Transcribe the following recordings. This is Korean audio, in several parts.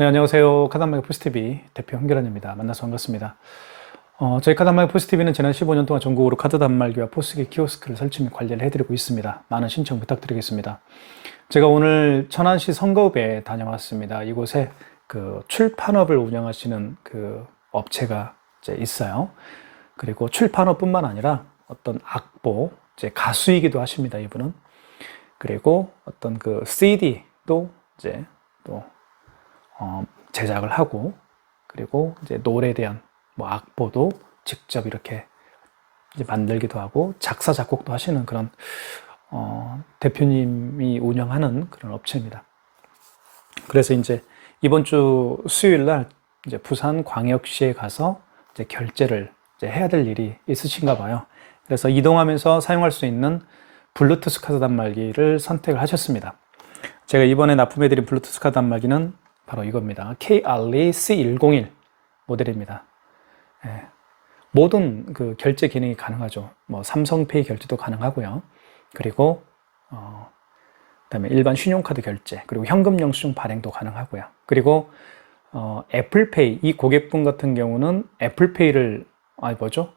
네, 안녕하세요. 카단마이 포스티비 대표 홍결환입니다. 만나서 반갑습니다. 어, 저희 카단마이 포스티비는 지난 15년 동안 전국으로 카드 단말기와 포스기 키오스크를 설치 및 관리를 해드리고 있습니다. 많은 신청 부탁드리겠습니다. 제가 오늘 천안시 성거읍에 다녀왔습니다. 이곳에 그 출판업을 운영하시는 그 업체가 이제 있어요. 그리고 출판업뿐만 아니라 어떤 악보, 이제 가수이기도 하십니다. 이분은. 그리고 어떤 그 CD도 이제 또 어, 제작을 하고 그리고 이제 노래에 대한 뭐 악보도 직접 이렇게 만들기도 하고 작사 작곡도 하시는 그런 어, 대표님이 운영하는 그런 업체입니다. 그래서 이제 이번 주 수요일 날 이제 부산 광역시에 가서 이제 결제를 이제 해야 될 일이 있으신가 봐요. 그래서 이동하면서 사용할 수 있는 블루투스 카드 단말기를 선택을 하셨습니다. 제가 이번에 납품해드린 블루투스 카드 단말기는 바로 이겁니다. KRE C101 모델입니다. 예. 모든 그 결제 기능이 가능하죠. 뭐 삼성페이 결제도 가능하고요. 그리고 어, 그다음에 일반 신용카드 결제 그리고 현금 영수증 발행도 가능하고요. 그리고 어, 애플페이 이 고객분 같은 경우는 애플페이를 아 뭐죠?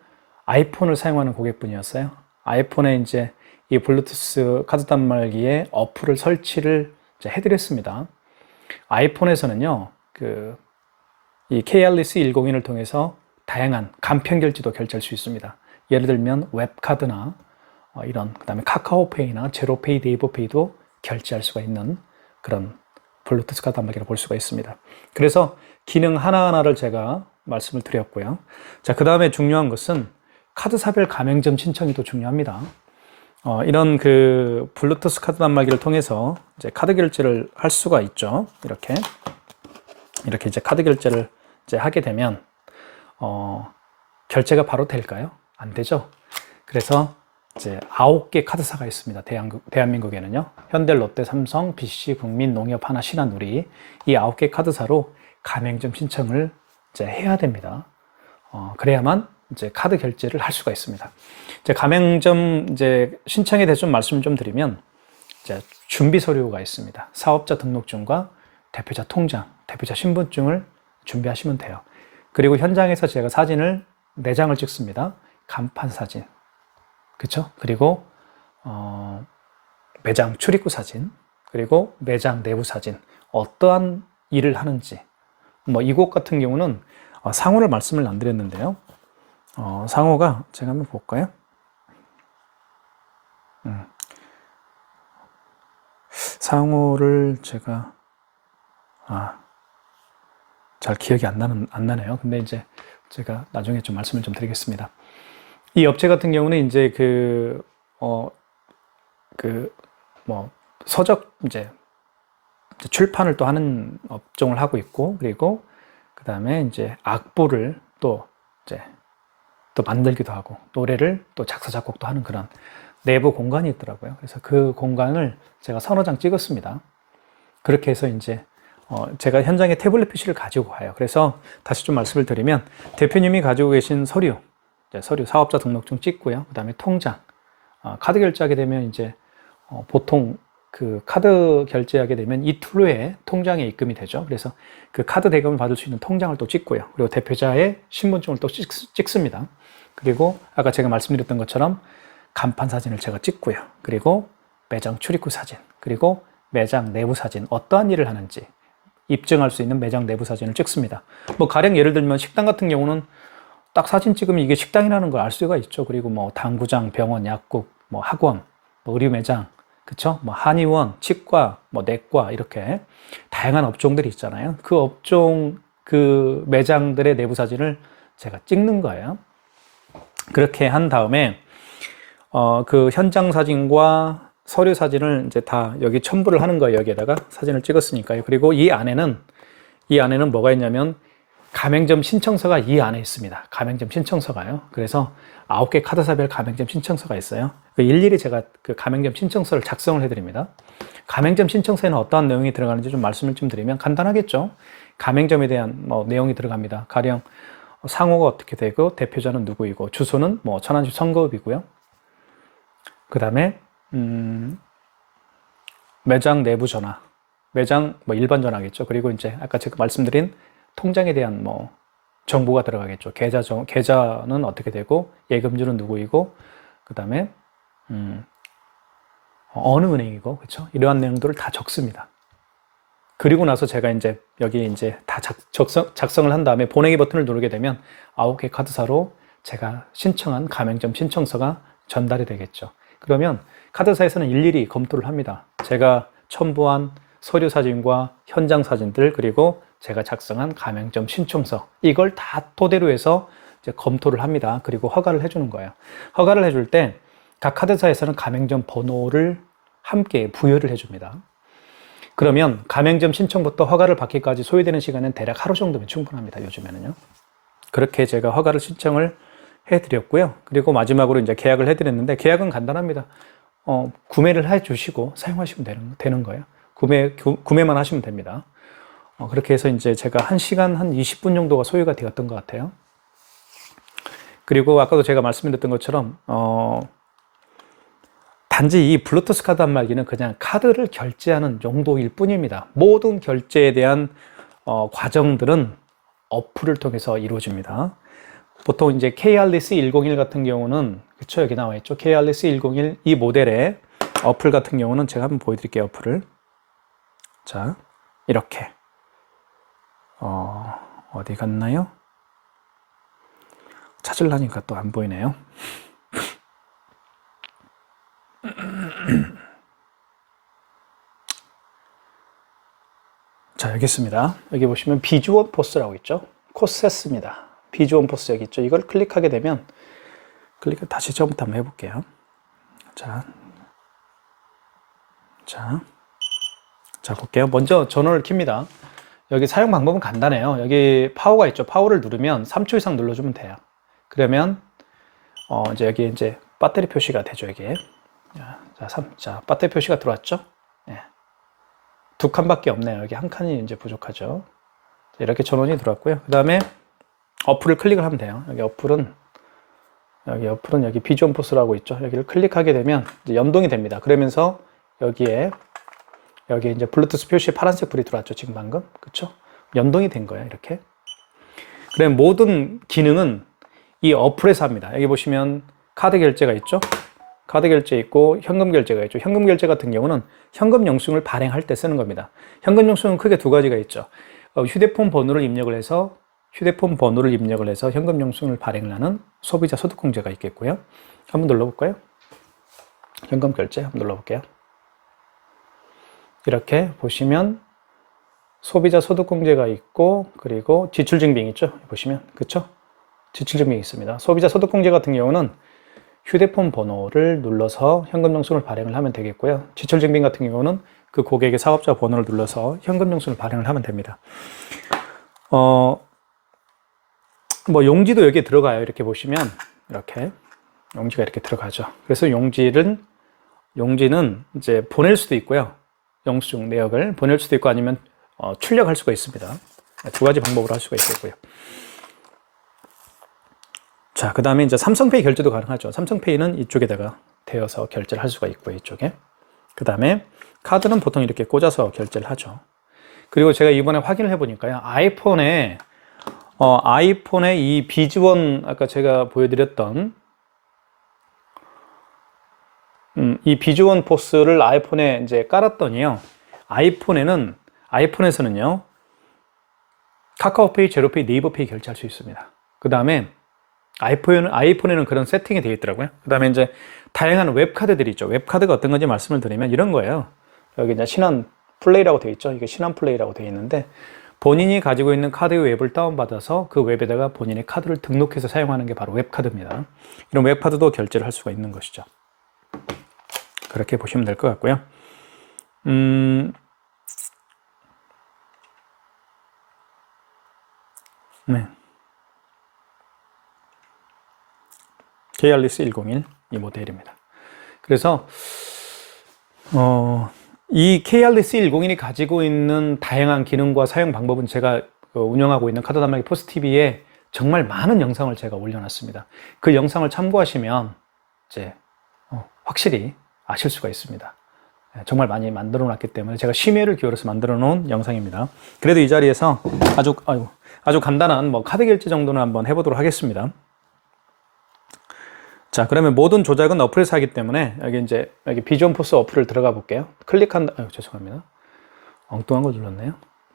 아이폰을 사용하는 고객분이었어요. 아이폰에 이제 이 블루투스 카드 단말기에 어플을 설치를 해드렸습니다. 아이폰에서는요, 그, 이 KRS 101을 통해서 다양한 간편 결제도 결제할 수 있습니다. 예를 들면 웹카드나 어, 이런, 그 다음에 카카오페이나 제로페이, 네이버페이도 결제할 수가 있는 그런 블루투스 카드 단말기를 볼 수가 있습니다. 그래서 기능 하나하나를 제가 말씀을 드렸고요. 자, 그 다음에 중요한 것은 카드사별 가맹점 신청이 또 중요합니다. 어, 이런 그 블루투스 카드 단말기를 통해서 이제 카드 결제를 할 수가 있죠. 이렇게 이렇게 이제 카드 결제를 이제 하게 되면 어, 결제가 바로 될까요? 안 되죠. 그래서 이제 아홉 개 카드사가 있습니다. 대한민국, 대한민국에는요. 현대, 롯데, 삼성, BC, 국민, 농협, 하나, 신한, 우리 이 아홉 개 카드사로 가맹점 신청을 이제 해야 됩니다. 어, 그래야만 이제 카드 결제를 할 수가 있습니다. 이제 가맹점 이제 신청에 대해서 좀 말씀을 좀 드리면 이제 준비 서류가 있습니다. 사업자 등록증과 대표자 통장, 대표자 신분증을 준비하시면 돼요. 그리고 현장에서 제가 사진을 네 장을 찍습니다. 간판 사진, 그렇죠? 그리고 어, 매장 출입구 사진, 그리고 매장 내부 사진, 어떠한 일을 하는지, 뭐 이곳 같은 경우는 어, 상호를 말씀을 안 드렸는데요. 어, 상호가 제가 한번 볼까요? 음. 상호를 제가 아, 잘 기억이 안 나는 안 나네요. 근데 이제 제가 나중에 좀 말씀을 좀 드리겠습니다. 이 업체 같은 경우는 이제 그 어 그 뭐 서적 이제 출판을 또 하는 업종을 하고 있고 그리고 그 다음에 이제 악보를 또 이제 또 만들기도 하고 노래를 또 작사 작곡도 하는 그런 내부 공간이 있더라고요. 그래서 그 공간을 제가 서너 장 찍었습니다. 그렇게 해서 이제 어 제가 현장에 태블릿 PC를 가지고 가요. 그래서 다시 좀 말씀을 드리면 대표님이 가지고 계신 서류, 서류 사업자 등록증 찍고요. 그다음에 통장, 어 카드 결제하게 되면 이제 어 보통 그 카드 결제하게 되면 이틀 후에 통장에 입금이 되죠. 그래서 그 카드 대금을 받을 수 있는 통장을 또 찍고요. 그리고 대표자의 신분증을 또 찍, 찍습니다. 그리고 아까 제가 말씀드렸던 것처럼 간판 사진을 제가 찍고요. 그리고 매장 출입구 사진, 그리고 매장 내부 사진, 어떠한 일을 하는지 입증할 수 있는 매장 내부 사진을 찍습니다. 뭐 가령 예를 들면 식당 같은 경우는 딱 사진 찍으면 이게 식당이라는 걸 알 수가 있죠. 그리고 뭐 당구장, 병원, 약국, 뭐 학원, 뭐 의류 매장, 그쵸? 뭐 한의원, 치과, 뭐 내과 이렇게 다양한 업종들이 있잖아요. 그 업종 그 매장들의 내부 사진을 제가 찍는 거예요. 그렇게 한 다음에 어, 그 현장 사진과 서류 사진을 이제 다 여기 첨부를 하는 거예요. 여기에다가 사진을 찍었으니까요. 그리고 이 안에는 이 안에는 뭐가 있냐면 가맹점 신청서가 이 안에 있습니다. 가맹점 신청서가요. 그래서 아홉 개 카드사별 가맹점 신청서가 있어요. 그 일일이 제가 그 가맹점 신청서를 작성을 해드립니다. 가맹점 신청서에는 어떠한 내용이 들어가는지 좀 말씀을 좀 드리면 간단하겠죠. 가맹점에 대한 뭐 내용이 들어갑니다. 가령 상호가 어떻게 되고 대표자는 누구이고 주소는 뭐 천안시 선거읍이고요. 그 다음에 음, 매장 내부 전화, 매장 뭐 일반 전화겠죠. 그리고 이제 아까 제가 말씀드린 통장에 대한 뭐 정보가 들어가겠죠. 계좌 정, 계좌는 어떻게 되고 예금주는 누구이고 그 다음에 음, 어느 은행이고 그렇죠. 이러한 내용들을 다 적습니다. 그리고 나서 제가 이제 여기 이제 다 작, 작성, 작성을 한 다음에 보내기 버튼을 누르게 되면 아홉 개 카드사로 제가 신청한 가맹점 신청서가 전달이 되겠죠. 그러면 카드사에서는 일일이 검토를 합니다. 제가 첨부한 서류 사진과 현장 사진들 그리고 제가 작성한 가맹점 신청서 이걸 다 토대로 해서 이제 검토를 합니다. 그리고 허가를 해주는 거예요. 허가를 해줄 때 각 카드사에서는 가맹점 번호를 함께 부여를 해줍니다. 그러면 가맹점 신청부터 허가를 받기까지 소요되는 시간은 대략 하루 정도면 충분합니다. 요즘에는요. 그렇게 제가 허가를 신청을 해드렸고요. 그리고 마지막으로 이제 계약을 해드렸는데 계약은 간단합니다. 어, 구매를 해주시고 사용하시면 되는, 되는 거예요. 구매, 구, 구매만 하시면 됩니다. 어, 그렇게 해서 이제 제가 1시간 한 20분 정도가 소요가 되었던 것 같아요. 그리고 아까도 제가 말씀드렸던 것처럼, 어, 단지 이 블루투스 카드 단말기는 그냥 카드를 결제하는 용도일 뿐입니다. 모든 결제에 대한 어, 과정들은 어플을 통해서 이루어집니다. 보통 이제 KRDC 101 같은 경우는 그쵸 여기 나와 있죠. KRDC 101 이 모델의 어플 같은 경우는 제가 한번 보여드릴게요. 어플을 자 이렇게 어, 어디 갔나요? 찾으려니까 또 안 보이네요. 자, 여기 있습니다. 여기 보시면 비주원 포스라고 있죠. 코세스입니다. 비주원 포스 여기 있죠. 이걸 클릭하게 되면 클릭 다시 처음부터 한번 해볼게요. 자, 자, 자 볼게요. 먼저 전원을 킵니다. 여기 사용 방법은 간단해요. 여기 파워가 있죠. 파워를 누르면 3초 이상 눌러주면 돼요. 그러면 어 이제 여기 이제 배터리 표시가 되죠. 이게 자, 3, 자 배터리 표시가 들어왔죠. 예. 두 칸밖에 없네요. 여기 한 칸이 이제 부족하죠. 이렇게 전원이 들어왔고요. 그 다음에 어플을 클릭을 하면 돼요. 여기 어플은 여기 어플은 여기 비전 포스라고 있죠. 여기를 클릭하게 되면 연동이 됩니다. 그러면서 여기에 여기 이제 블루투스 표시 파란색 불이 들어왔죠. 지금 방금 그렇죠? 연동이 된 거예요. 이렇게. 그럼 모든 기능은 이 어플에서 합니다. 여기 보시면 카드 결제가 있죠. 카드 결제 있고 현금 결제가 있죠. 현금 결제 같은 경우는 현금 영수증을 발행할 때 쓰는 겁니다. 현금 영수증은 크게 두 가지가 있죠. 어, 휴대폰 번호를 입력을 해서 휴대폰 번호를 입력을 해서 현금 영수증을 발행을 하는 소비자 소득공제가 있겠고요. 한번 눌러볼까요? 현금 결제 한번 눌러볼게요. 이렇게 보시면 소비자 소득공제가 있고 그리고 지출증빙 있죠. 보시면 그쵸? 지출증빙이 있습니다. 소비자 소득공제 같은 경우는 휴대폰 번호를 눌러서 현금 영수증을 발행을 하면 되겠고요. 지출 증빙 같은 경우는 그 고객의 사업자 번호를 눌러서 현금 영수증을 발행을 하면 됩니다. 어, 뭐 용지도 여기에 들어가요. 이렇게 보시면 이렇게 용지가 이렇게 들어가죠. 그래서 용지는 용지는 이제 보낼 수도 있고요. 영수증 내역을 보낼 수도 있고 아니면 어, 출력할 수가 있습니다. 두 가지 방법으로 할 수가 있겠고요. 자, 그 다음에 이제 삼성페이 결제도 가능하죠. 삼성페이는 이쪽에다가 대어서 결제를 할 수가 있고요. 이쪽에. 그 다음에 카드는 보통 이렇게 꽂아서 결제를 하죠. 그리고 제가 이번에 확인을 해보니까요. 아이폰에, 어, 아이폰에 이 비즈원, 아까 제가 보여드렸던, 음, 이 비즈원 포스를 아이폰에 이제 깔았더니요. 아이폰에는, 아이폰에서는요. 카카오페이, 제로페이, 네이버페이 결제할 수 있습니다. 그 다음에 아이폰에는, 아이폰에는 그런 세팅이 되어 있더라고요. 그 다음에 이제 다양한 웹카드들이 있죠. 웹카드가 어떤 건지 말씀을 드리면 이런 거예요. 여기 이제 신한 플레이라고 되어 있죠. 이게 신한 플레이라고 되어 있는데 본인이 가지고 있는 카드의 웹을 다운받아서 그 웹에다가 본인의 카드를 등록해서 사용하는 게 바로 웹카드입니다. 이런 웹카드도 결제를 할 수가 있는 것이죠. 그렇게 보시면 될 것 같고요. 음, 네. KRLS 101 이 모델입니다. 그래서 어, 이 KRLS 101이 가지고 있는 다양한 기능과 사용 방법은 제가 그 운영하고 있는 카드 단말기 포스TV에 정말 많은 영상을 제가 올려놨습니다. 그 영상을 참고하시면 이제 어, 확실히 아실 수가 있습니다. 예, 정말 많이 만들어 놨기 때문에 제가 심혈을 기울여서 만들어 놓은 영상입니다. 그래도 이 자리에서 아주 아유, 아주 간단한 뭐 카드 결제 정도는 한번 해보도록 하겠습니다. 자, 그러면 모든 조작은 어플에서 하기 때문에 여기 이제 여기 비전 포스 어플을 들어가 볼게요. 클릭한다. 아유, 죄송합니다. 엉뚱한 걸 눌렀네요.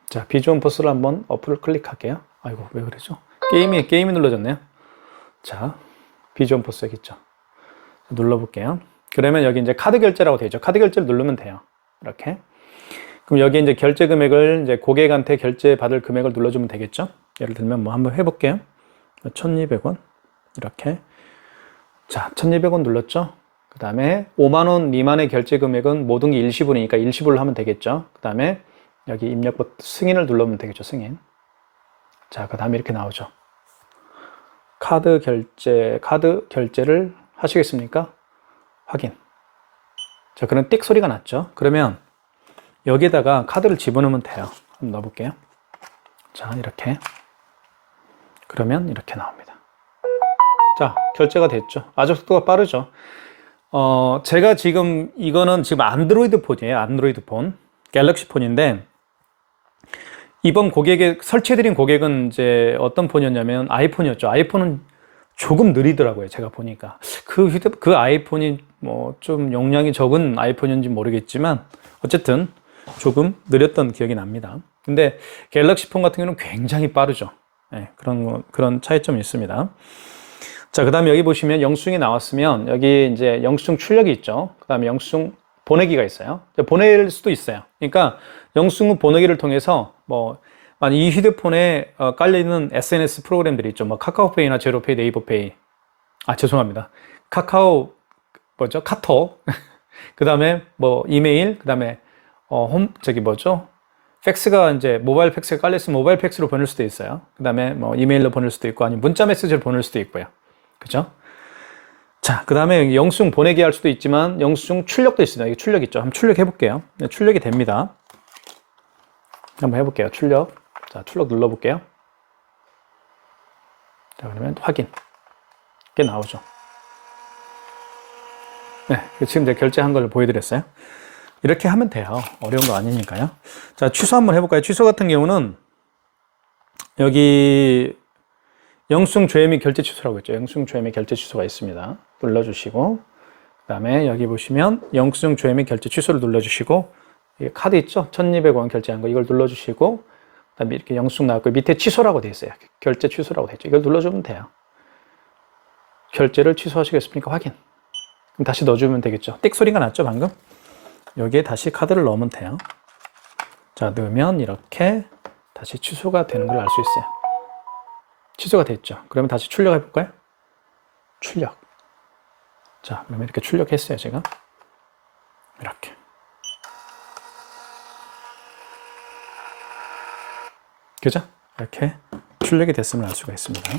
자, 비전 포스를 한번 어플을 클릭할게요. 아이고, 왜 그러죠? 게임이 게임이 눌러졌네요. 자, 비전 포스 여기 있죠. 눌러 볼게요. 그러면 여기 이제 카드 결제라고 되어 있죠. 카드 결제를 누르면 돼요. 이렇게. 그럼 여기 이제 결제 금액을 이제 고객한테 결제 받을 금액을 눌러 주면 되겠죠. 예를 들면 뭐 한번 해 볼게요. 1200원. 이렇게. 자, 1200원 눌렀죠. 그 다음에 5만원 미만의 결제 금액은 모든 게 일시불이니까 일시불로 하면 되겠죠. 그 다음에 여기 입력 버튼 승인을 눌러면 되겠죠. 승인. 자, 그 다음에 이렇게 나오죠. 카드 결제, 카드 결제를 하시겠습니까? 확인. 자, 그런 띡 소리가 났죠. 그러면 여기에다가 카드를 집어넣으면 돼요. 한번 넣어볼게요. 자, 이렇게. 그러면 이렇게 나옵니다. 자, 결제가 됐죠. 아주 속도가 빠르죠. 어, 제가 지금 이거는 지금 안드로이드 폰이에요. 안드로이드 폰. 갤럭시 폰인데 이번 고객에 설치해드린 고객은 이제 어떤 폰이었냐면 아이폰이었죠. 아이폰은 조금 느리더라고요. 제가 보니까 그 휴대 그 아이폰이 뭐 좀 용량이 적은 아이폰인지 모르겠지만 어쨌든 조금 느렸던 기억이 납니다. 근데 갤럭시 폰 같은 경우는 굉장히 빠르죠. 예, 그런 거- 그런 차이점이 있습니다. 자, 그 다음에 여기 보시면 영수증이 나왔으면 여기 이제 영수증 출력이 있죠. 그 다음에 영수증 보내기가 있어요. 보낼 수도 있어요. 그러니까 영수증 보내기를 통해서 뭐 만약 이 휴대폰에 어, 깔려 있는 SNS 프로그램들이 있죠. 뭐 카카오페이나 제로페이, 네이버페이. 아 죄송합니다. 카카오 뭐죠? 카톡. 그 다음에 뭐 이메일, 그 다음에 어, 홈 저기 뭐죠? 팩스가 이제 모바일 팩스가 깔려 있으면 모바일 팩스로 보낼 수도 있어요. 그 다음에 뭐 이메일로 보낼 수도 있고 아니면 문자 메시지를 보낼 수도 있고요. 그죠? 자, 그 다음에 영수증 보내기 할 수도 있지만 영수증 출력도 있습니다. 여기 출력 있죠. 한번 출력해 볼게요. 네, 출력이 됩니다. 한번 해볼게요. 출력. 자, 출력 눌러볼게요. 자, 그러면 확인. 이게 나오죠. 네, 지금 제가 결제한 걸 보여드렸어요. 이렇게 하면 돼요. 어려운 거 아니니까요. 자, 취소 한번 해볼까요? 취소 같은 경우는 여기 영수증 조회 및 결제 취소라고 있죠. 영수증 조회 및 결제 취소가 있습니다. 눌러주시고 그 다음에 여기 보시면 영수증 조회 및 결제 취소를 눌러주시고 카드 있죠? 1200원 결제한 거 이걸 눌러주시고 그 다음에 이렇게 영수증 나왔고 밑에 취소라고 되어 있어요. 결제 취소라고 되어 있죠. 이걸 눌러주면 돼요. 결제를 취소하시겠습니까? 확인. 그럼 다시 넣어주면 되겠죠. 띡 소리가 났죠 방금? 여기에 다시 카드를 넣으면 돼요. 자 넣으면 이렇게 다시 취소가 되는 걸 알 수 있어요. 취소가 됐죠. 그러면 다시 출력해 볼까요? 출력. 자, 그러면 이렇게 출력했어요, 제가. 이렇게. 그죠? 이렇게 출력이 됐음을 알 수가 있습니다.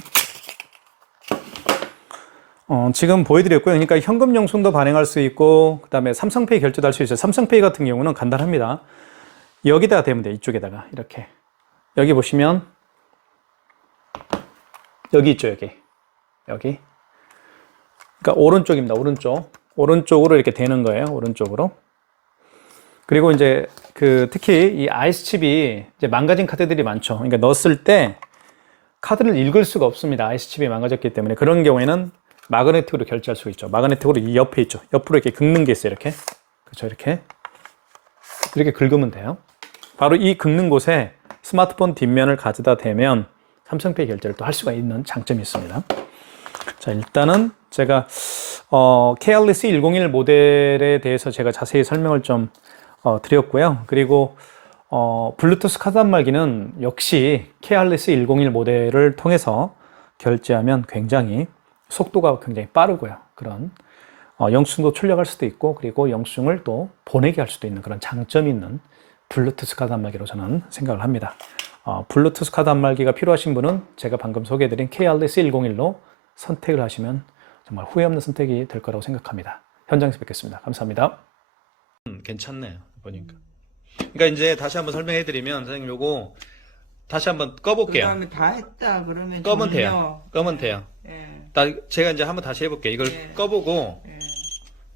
어, 지금 보여드렸고요. 그러니까 현금 영수도 발행할 수 있고, 그 다음에 삼성페이 결제도 할 수 있어요. 삼성페이 같은 경우는 간단합니다. 여기다가 대면 돼요. 이쪽에다가. 이렇게. 여기 보시면 여기 있죠, 여기. 여기. 그러니까 오른쪽입니다. 오른쪽. 오른쪽으로 이렇게 되는 거예요. 오른쪽으로. 그리고 이제 그 특히 이 아이스 칩이 이제 망가진 카드들이 많죠. 그러니까 넣었을 때 카드를 읽을 수가 없습니다. 아이스 칩이 망가졌기 때문에 그런 경우에는 마그네틱으로 결제할 수 있죠. 마그네틱으로 이 옆에 있죠. 옆으로 이렇게 긁는 게 있어요. 이렇게. 그렇죠. 이렇게. 이렇게 긁으면 돼요. 바로 이 긁는 곳에 스마트폰 뒷면을 가져다 대면 삼성페이 결제를 또 할 수가 있는 장점이 있습니다. 자, 일단은 제가 어, KRS 101 모델에 대해서 제가 자세히 설명을 좀 어, 드렸고요. 그리고 어, 블루투스 카드 단말기는 역시 KRS 101 모델을 통해서 결제하면 굉장히 속도가 굉장히 빠르고요. 그런 어, 영수증도 출력할 수도 있고 그리고 영수증을 또 보내게 할 수도 있는 그런 장점이 있는 블루투스 카드 단말기로 저는 생각을 합니다. 어, 블루투스 카드 단말기가 필요하신 분은 제가 방금 소개해드린 KRS 101로 선택을 하시면 정말 후회 없는 선택이 될 거라고 생각합니다. 현장에서 뵙겠습니다. 감사합니다. 음, 괜찮네요. 보니까. 그러니까 이제 다시 한번 설명해드리면 선생님 요거 다시 한번 그 꺼볼게요. 다음에 다 했다 그러면 꺼면. 돼요. 꺼면 돼요. 예, 다- 제가 이제 한번 다시 해볼게요. 이걸 네. 꺼보고 예.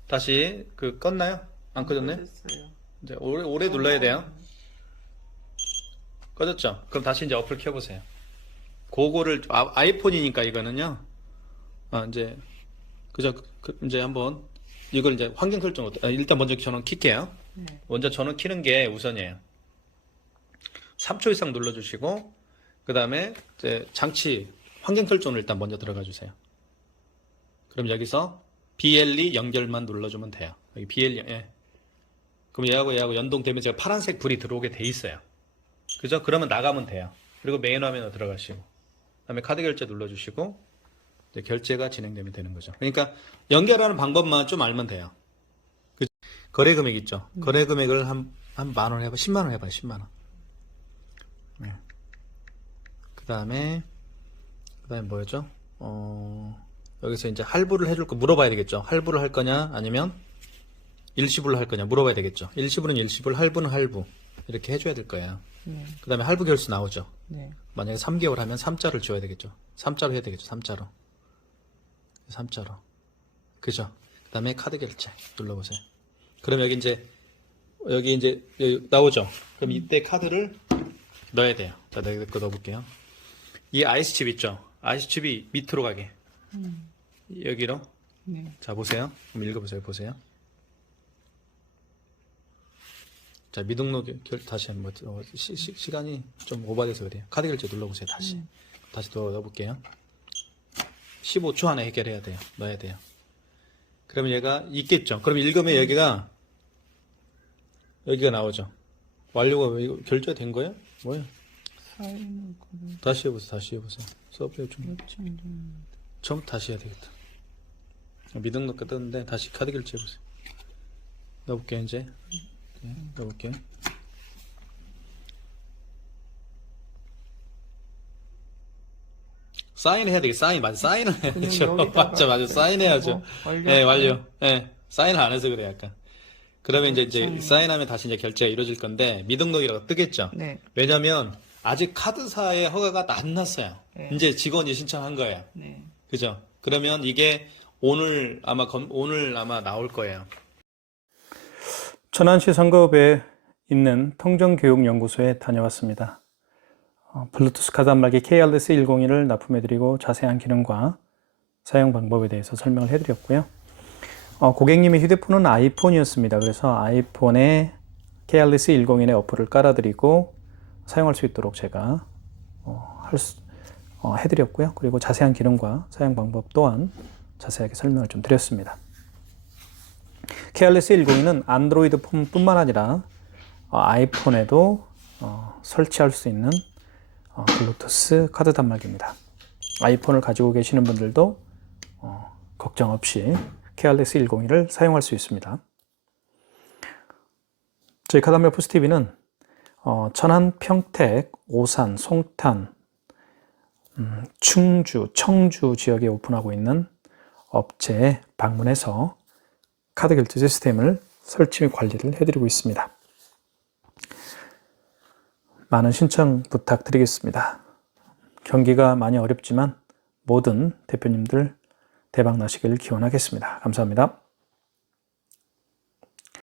다시 그 껐나요? 안 꺼졌네? 됐어요. 이제 오래, 오래 눌러야 돼요. 꺼졌죠? 그럼 다시 이제 어플 켜보세요. 그거를, 아, 아이폰이니까 이거는요. 아, 이제, 그죠? 그, 이제 한번, 이걸 이제 환경 설정, 아, 일단 먼저 전원 킬게요. 네. 먼저 전원 키는 게 우선이에요. 3초 이상 눌러주시고, 그 다음에 이제 장치 환경 설정을 일단 먼저 들어가 주세요. 그럼 여기서 BLE 연결만 눌러주면 돼요. 여기 BLE, 예. 그럼 얘하고 얘하고 연동되면 제가 파란색 불이 들어오게 돼 있어요. 그죠? 그러면 나가면 돼요. 그리고 메인 화면으로 들어가시고, 그 다음에 카드 결제 눌러주시고, 이제 결제가 진행되면 되는 거죠. 그러니까 연결하는 방법만 좀 알면 돼요. 그 거래 금액 있죠? 거래 금액을 한, 한 만 원 해봐. 10만 원 해봐요. 10만 원. 네. 그 다음에, 그 다음에 뭐였죠? 어, 여기서 이제 할부를 해줄 거 물어봐야 되겠죠? 할부를 할 거냐? 아니면 일시불로 할 거냐? 물어봐야 되겠죠? 일시불은 일시불, 할부는 할부. 이렇게 해줘야 될 거예요. 네. 그 다음에 할부 결수 나오죠? 네. 만약에 3개월 하면 3자를 줘야 되겠죠? 3자로 해야 되겠죠? 3자로. 3자로. 그죠? 그 다음에 카드 결제 눌러보세요. 그럼 여기 이제, 여기 이제 여기 나오죠? 그럼 이때 카드를 넣어야 돼요. 자, 내가 거 넣어볼게요. 이 아이스칩 있죠? 아이스칩이 밑으로 가게. 여기로. 네. 자, 보세요. 그럼 읽어보세요. 보세요. 자, 미등록 결, 다시 한번, 어, 시, 시, 시 간이 좀 오버돼서 그래요. 카드 결제 눌러보세요. 다시. 다시 또 넣어볼게요. 15초 안에 해결해야 돼요. 넣어야 돼요. 그러면 얘가 있겠죠. 그럼 읽으면 여기가, 여기가 나오죠. 완료가 왜 이거 결제된 거예요? 그려 다시 해보세요. 다시 해보세요. 서브에 좀. 처음 다시 해야 되겠다. 미등록가 떴는데 다시 카드 결제 해보세요. 넣어볼게요 이제. 네, 넣어볼게요. 사인해야 되겠 사인 맞아 사인을 해야죠. 여기다가 맞아 맞아 사인해야죠. 어, 완료. 네 완료. 네 사인을 안 해서 그래 약간. 그러면 이제 이제. 사인하면 다시 이제 결제가 이루어질 건데 미등록이라고 뜨겠죠. 네. 왜냐면 아직 카드사의 허가가 안 났어요. 네. 이제 직원이 신청한 거예요. 네. 그죠? 그러면 이게 오늘 아마 검- 오늘 아마 나올 거예요. 천안시 선거읍에 있는 통정교육연구소에 다녀왔습니다. 어, 블루투스 카드 단말기 KRS 101을 납품해드리고 자세한 기능과 사용 방법에 대해서 설명을 해드렸고요. 어, 고객님의 휴대폰은 아이폰이었습니다. 그래서 아이폰에 KRS 101의 어플을 깔아드리고 사용할 수 있도록 제가 어, 해드렸고요. 그리고 자세한 기능과 사용 방법 또한 자세하게 설명을 좀 드렸습니다. KRS 102는 안드로이드 폰뿐만 아니라 어, 아이폰에도 어, 설치할 수 있는 어, 블루투스 카드 단말기입니다. 아이폰을 가지고 계시는 분들도 어, 걱정 없이 KRS 102를 사용할 수 있습니다. 저희 포스티비는 어, 천안, 평택, 오산, 송탄, 음, 충주, 청주 지역에 오픈하고 있는 업체에 방문해서 카드 결제 시스템을 설치 및 관리를 해드리고 있습니다. 많은 신청 부탁드리겠습니다. 경기가 많이 어렵지만 모든 대표님들 대박 나시길 기원하겠습니다. 감사합니다.